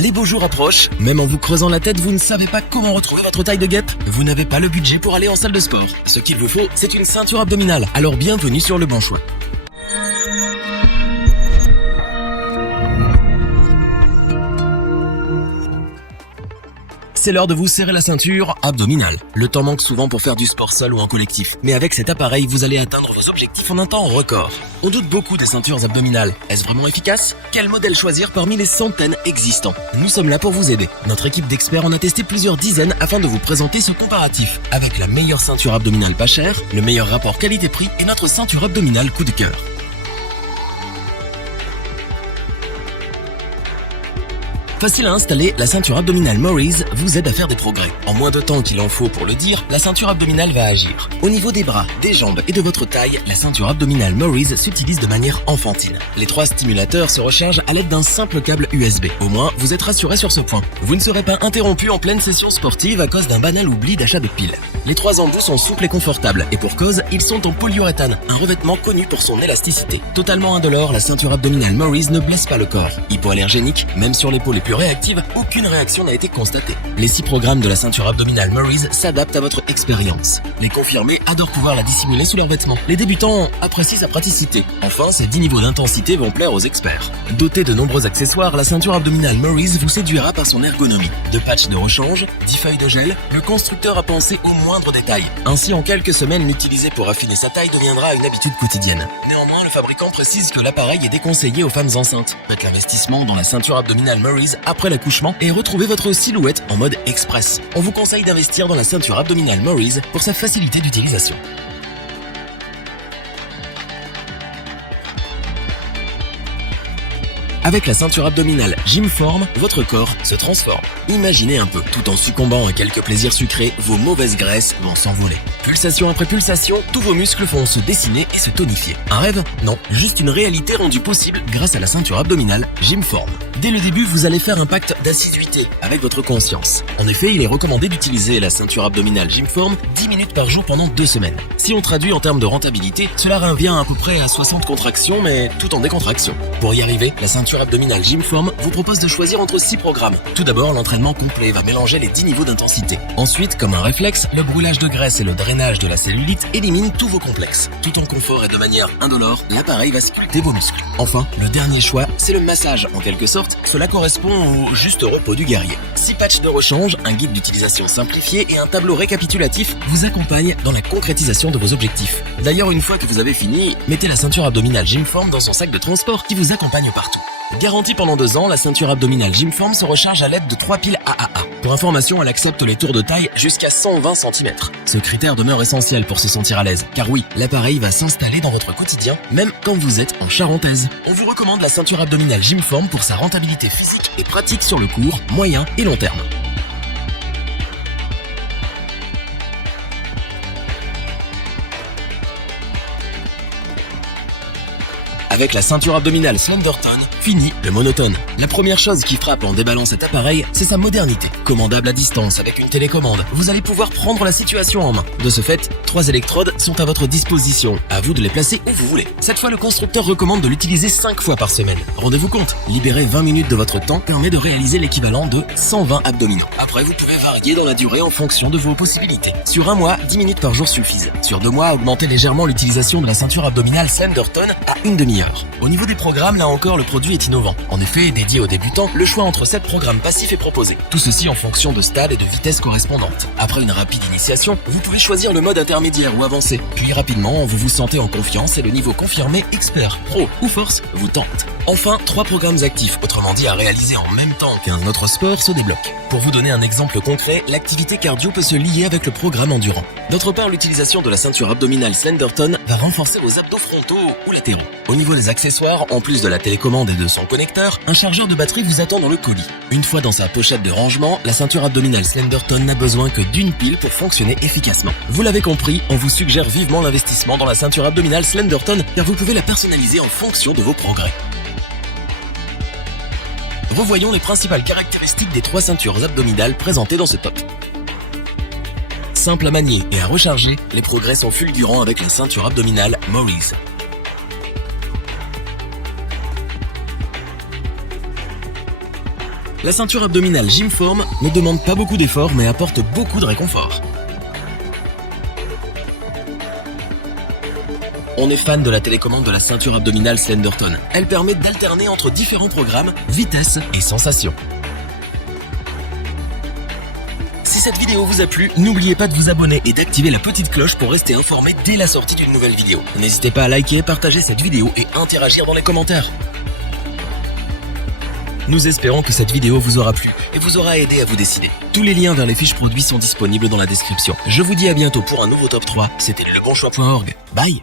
Les beaux jours approchent, même en vous creusant la tête, vous ne savez pas comment retrouver votre taille de guêpe. Vous n'avez pas le budget pour aller en salle de sport. Ce qu'il vous faut, c'est une ceinture abdominale. Alors bienvenue sur le bon choix. C'est l'heure de vous serrer la ceinture abdominale. Le temps manque souvent pour faire du sport seul ou en collectif. Mais avec cet appareil, vous allez atteindre vos objectifs en un temps record. On doute beaucoup des ceintures abdominales. Est-ce vraiment efficace? Quel modèle choisir parmi les centaines existants? Nous sommes là pour vous aider. Notre équipe d'experts en a testé plusieurs dizaines afin de vous présenter ce comparatif. Avec la meilleure ceinture abdominale pas chère, le meilleur rapport qualité-prix et notre ceinture abdominale coup de cœur. Facile à installer, la ceinture abdominale Maurice vous aide à faire des progrès. En moins de temps qu'il en faut pour le dire, la ceinture abdominale va agir. Au niveau des bras, des jambes et de votre taille, la ceinture abdominale Maurice s'utilise de manière enfantine. Les 3 stimulateurs se rechargent à l'aide d'un simple câble USB. Au moins, vous êtes rassuré sur ce point. Vous ne serez pas interrompu en pleine session sportive à cause d'un banal oubli d'achat de piles. Les 3 embouts sont souples et confortables, et pour cause, ils sont en polyuréthane, un revêtement connu pour son élasticité. Totalement indolore, la ceinture abdominale Maurice ne blesse pas le corps. Hypoallergénique, même sur les peaux les plus réactives, aucune réaction n'a été constatée. Les 6 programmes de la ceinture abdominale Maurice s'adaptent à votre expérience. Les confirmés adorent pouvoir la dissimuler sous leurs vêtements. Les débutants apprécient sa praticité. Enfin, ces 10 niveaux d'intensité vont plaire aux experts. Dotée de nombreux accessoires, la ceinture abdominale Maurice vous séduira par son ergonomie. De patchs de rechange, 10 feuilles de gel, le constructeur a pensé au moindre détail. Ainsi, en quelques semaines, l'utiliser pour affiner sa taille deviendra une habitude quotidienne. Néanmoins, le fabricant précise que l'appareil est déconseillé aux femmes enceintes. Faites l'investissement dans la ceinture abdominale Maurice après l'accouchement et retrouvez votre silhouette en mode express. On vous conseille d'investir dans la ceinture abdominale Maurice pour sa facilité d'utilisation. Avec la ceinture abdominale Gymform, votre corps se transforme. Imaginez un peu, tout en succombant à quelques plaisirs sucrés, vos mauvaises graisses vont s'envoler. Pulsation après pulsation, tous vos muscles vont se dessiner et se tonifier. Un rêve? Non, juste une réalité rendue possible grâce à la ceinture abdominale Gymform. Dès le début, vous allez faire un pacte d'assiduité avec votre conscience. En effet, il est recommandé d'utiliser la ceinture abdominale Gymform 10 minutes par jour pendant 2 semaines. Si on traduit en termes de rentabilité, cela revient à peu près à 60 contractions, mais tout en décontraction. Pour y arriver, la ceinture abdominale Gymform vous propose de choisir entre 6 programmes. Tout d'abord, l'entraînement complet va mélanger les 10 niveaux d'intensité. Ensuite, comme un réflexe, le brûlage de graisse et le drainage de la cellulite éliminent tous vos complexes. Tout en confort et de manière indolore, l'appareil va sculpter vos muscles. Enfin, le dernier choix, c'est le massage. En quelque sorte, cela correspond au juste repos du guerrier. 6 patchs de rechange, un guide d'utilisation simplifié et un tableau récapitulatif vous accompagnent dans la concrétisation de vos objectifs. D'ailleurs, une fois que vous avez fini, mettez la ceinture abdominale Gymform dans son sac de transport qui vous accompagne partout. Garantie pendant 2 ans, la ceinture abdominale Gymform se recharge à l'aide de 3 piles AAA. Pour information, elle accepte les tours de taille jusqu'à 120 cm. Ce critère demeure essentiel pour se sentir à l'aise, car oui, l'appareil va s'installer dans votre quotidien, même quand vous êtes en charentaise. On vous recommande la ceinture abdominale Gymform pour sa rentabilité physique et pratique sur le court, moyen et long terme. Avec la ceinture abdominale Slenderton, fini le monotone. La première chose qui frappe en déballant cet appareil, c'est sa modernité. Commandable à distance avec une télécommande, vous allez pouvoir prendre la situation en main. De ce fait, 3 électrodes sont à votre disposition. À vous de les placer où vous voulez. Cette fois, le constructeur recommande de l'utiliser 5 fois par semaine. Rendez-vous compte, libérer 20 minutes de votre temps permet de réaliser l'équivalent de 120 abdominaux. Après, vous pouvez varier dans la durée en fonction de vos possibilités. Sur un mois, 10 minutes par jour suffisent. Sur 2 mois, augmentez légèrement l'utilisation de la ceinture abdominale Slenderton à une demi-heure. Au niveau des programmes, là encore, le produit est innovant. En effet, dédié aux débutants, le choix entre 7 programmes passifs est proposé. Tout ceci en fonction de stade et de vitesse correspondantes. Après une rapide initiation, vous pouvez choisir le mode intermédiaire ou avancé. Puis rapidement, vous vous sentez en confiance et le niveau confirmé expert, pro ou force vous tente. Enfin, 3 programmes actifs, autrement dit à réaliser en même temps qu'un autre sport, se débloquent. Pour vous donner un exemple concret, l'activité cardio peut se lier avec le programme endurant. D'autre part, l'utilisation de la ceinture abdominale Slenderton va renforcer vos abdos frontaux ou latéraux. Au niveau des accessoires, en plus de la télécommande et de son connecteur, un chargeur de batterie vous attend dans le colis. Une fois dans sa pochette de rangement, la ceinture abdominale Slenderton n'a besoin que d'une pile pour fonctionner efficacement. Vous l'avez compris, on vous suggère vivement l'investissement dans la ceinture abdominale Slenderton car vous pouvez la personnaliser en fonction de vos progrès. Revoyons les principales caractéristiques des 3 ceintures abdominales présentées dans ce top. Simple à manier et à recharger, les progrès sont fulgurants avec la ceinture abdominale Maurice. La ceinture abdominale Gymform ne demande pas beaucoup d'efforts mais apporte beaucoup de réconfort. On est fan de la télécommande de la ceinture abdominale Slenderton. Elle permet d'alterner entre différents programmes, vitesse et sensations. Si cette vidéo vous a plu, n'oubliez pas de vous abonner et d'activer la petite cloche pour rester informé dès la sortie d'une nouvelle vidéo. N'hésitez pas à liker, partager cette vidéo et interagir dans les commentaires. Nous espérons que cette vidéo vous aura plu et vous aura aidé à vous décider. Tous les liens vers les fiches produits sont disponibles dans la description. Je vous dis à bientôt pour un nouveau top 3. C'était lebonchoix.org. Bye!